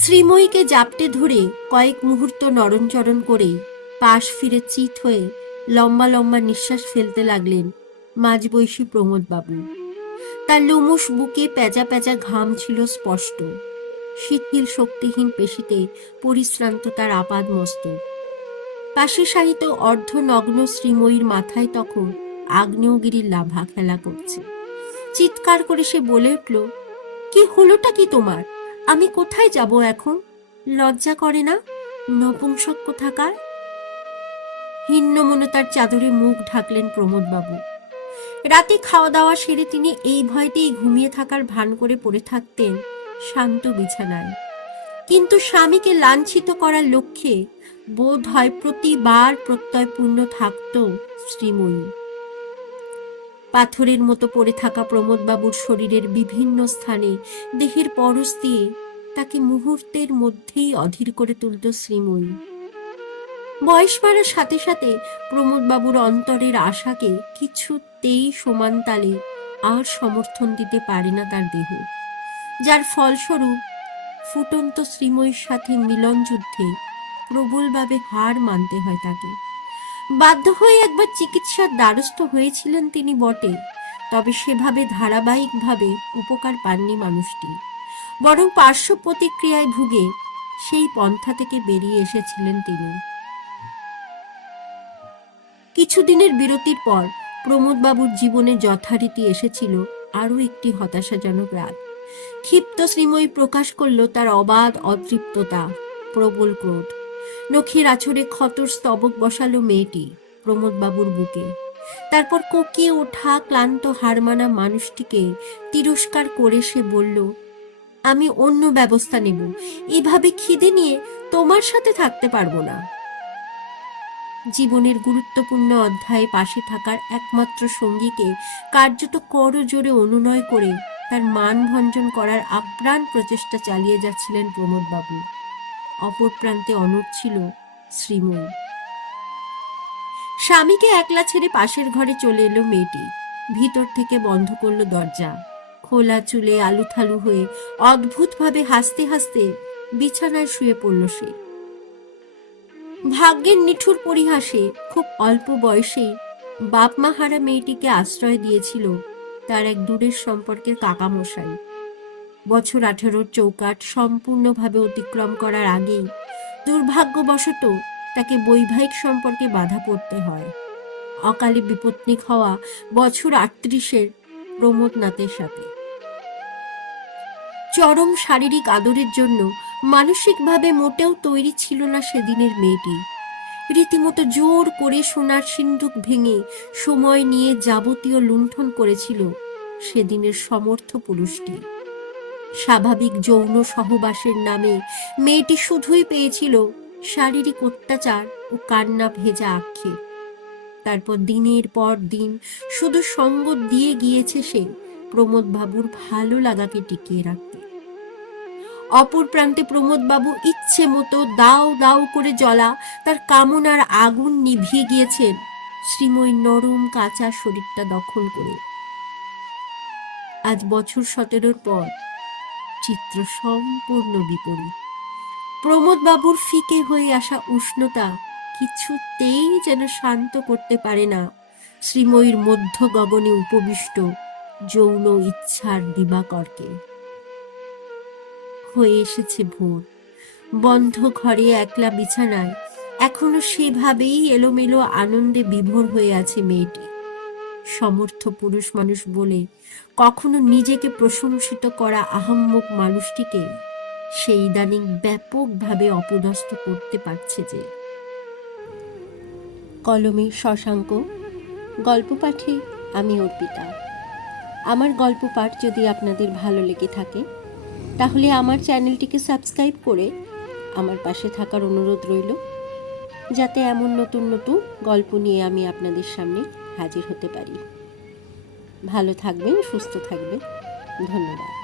শ্রীময়ীকে জাপটে ধরে কয়েক মুহূর্ত নরণচরণ করে পাশ ফিরে চিত হয়ে লম্বা লম্বা নিঃশ্বাস ফেলতে লাগলেন মাঝবয়সী প্রমোদবাবু। তার লোমশ বুকে প্যাজা প্যাজা ঘাম ছিল স্পষ্ট। শিথিল শক্তিহীন পেশিতে পরিশ্রান্ত তার আপাদ মস্তক। পাশে সাহিত্য অর্ধনগ্ন শ্রীময়ীর মাথায় তখন আগ্নেয়গিরির লাভা খেলা করছে। চিৎকার করে সে বলে উঠল, কি হলোটা কি তোমার? আমি কোথায় যাব এখন? লজ্জা করে না? নপুংসক কোথাকার হিন্নমনে তার চাদরে মুখ ঢাকলেন প্রমোদবাবু। রাতে খাওয়া দাওয়া সেরে তিনি এই ভয়তেই ঘুমিয়ে থাকার ভান করে পড়ে থাকতেন শান্ত বিছানায়। কিন্তু স্বামীকে লাঞ্ছিত করার লক্ষ্যে বোধ হয় প্রতিবার প্রত্যয়পূর্ণ থাকত শ্রীময়ী। পাথরের মতো পড়ে থাকা প্রমোদবাবুর শরীরের বিভিন্ন স্থানে দেহের পরশ দিয়ে তাকে মুহূর্তের মধ্যেই অধীর করে তুলত শ্রীময়ী। বয়স বাড়ার সাথে সাথে প্রমোদবাবুর অন্তরের আশাকে কিছুতেই সমান তালে আর সমর্থন দিতে পারে না তার দেহ। যার ফলস্বরূপ ফুটন্ত শ্রীময়ীর সাথে মিলন যুদ্ধে প্রবলভাবে হার মানতে হয় তাকে। বাধ্য হয়ে একবার চিকিৎসার দ্বারস্থ হয়েছিলেন তিনি বটে, তবে সেভাবে ধারাবাহিকভাবে উপকার পাননি মানুষটি। বরং পার্শ্ব প্রতিক্রিয়ায় ভুগে সেই পন্থা থেকে বেরিয়ে এসেছিলেন তিনি। কিছুদিনের বিরতির পর প্রমোদবাবুর জীবনে যথারীতি এসেছিল আরও একটি হতাশাজনক রাত। ক্ষিপ্ত শ্রীময়ী প্রকাশ করল তার অবাধ অতৃপ্ততা, প্রবল ক্রোধ। নখের আছরে ক্ষতর স্তবক বসালো মেয়েটি প্রমোদবাবুর বুকে। তারপর কোকিয়ে ওঠা ক্লান্ত হারমানা মানুষটিকে তিরস্কার করে সে বলল আমি অন্য ব্যবস্থা নেব। এভাবে খিদে নিয়ে তোমার সাথে থাকতে পারব না। জীবনের গুরুত্বপূর্ণ অধ্যায়ে পাশে থাকার একমাত্র সঙ্গীকে কার্যত করজোরে অনুনয় করে তার মান ভঞ্জন করার আপ্রাণ প্রচেষ্টা চালিয়ে যাচ্ছিলেন প্রমোদবাবু। অপর প্রান্তে অনড় ছিল শ্রীময়ী। স্বামীকে একলা ছেড়ে পাশের ঘরে চলে এলো মেয়েটি। ভিতর থেকে বন্ধ করল দরজা। খোলা চুলে আলুথালু হয়ে অদ্ভুতভাবে হাসতে হাসতে বিছানায় শুয়ে পড়ল সে। ভাগ্যের নিঠুর পরিহাসে খুব অল্প বয়সে বাপ মা হারা মেয়েটিকে আশ্রয় দিয়েছিল তার এক দূরের সম্পর্কের কাকামশাই। বছর আঠেরোর চৌকাট সম্পূর্ণভাবে অতিক্রম করার আগেই দুর্ভাগ্যবশত তাকে বৈবাহিক সম্পর্কে বাধা পড়তে হয়। অকালে বিপত্নিক হওয়া বছর আটত্রিশের প্রমোদনাথের সাথে। চরম শারীরিক আদরের জন্য মানসিকভাবে মোটেও তৈরি ছিল না সেদিনের মেয়েটি। রীতিমতো জোর করে সোনার সিন্ধুক ভেঙে সময় নিয়ে যাবতীয় লুণ্ঠন করেছিল সেদিনের সমর্থ পুরুষটি। স্বাভাবিক যৌন সহবাসের নামে মেয়েটি শুধুই পেয়েছিল শারীরিক অত্যাচার ও কান্না ভেজা আক্ষেপ। তারপর দিনের পর দিন শুধু সঙ্গ দিয়ে গিয়েছে সে, প্রমোদ বাবুর ভালো লাগাকে টিকিয়ে রাখতে। অপর প্রান্তে প্রমোদবাবু ইচ্ছে মতো দাও দাও করে জ্বলা, তার কামনার আগুন নিভিয়ে গিয়েছেন শ্রীময়ী নরম কাঁচা শরীরটা দখল করে। আজ বছর সতেরোর পর চিত্র সম্পূর্ণ বিপরীত। প্রমোদবাবুর ফিকে হয়ে আসা উষ্ণতা কিছুতেই যেন শান্ত করতে পারে না। শ্রীময়ীর মধ্য গগনে উপবিষ্ট যৌন ইচ্ছার দিবাকরকে। হয়ে এসেছে ভোর। বন্ধ ঘরে একলা বিছানায়, এখনও সেভাবেই এলোমেলো আনন্দে বিভোর হয়ে আছে মেয়েটি। সমর্থ পুরুষ মানুষ বলে, কখনো নিজেকে প্রশংসিত করা আহম্মক মানুষটিকে সে ইদানিং ব্যাপকভাবে অপদস্থ করতে পারছে যে। কলমে শশাঙ্ক, গল্প পাঠে আমি অর্পিতা। আমার গল্প পাঠ যদি আপনাদের ভালো লেগে থাকে তাহলে আমার চ্যানেলটিকে সাবস্ক্রাইব করে আমার পাশে থাকার অনুরোধ রইল, যাতে এমন নতুন নতুন গল্প নিয়ে আমি আপনাদের সামনে হাজির হতে পারি। ভালো থাকবেন, সুস্থ থাকবেন। ধন্যবাদ।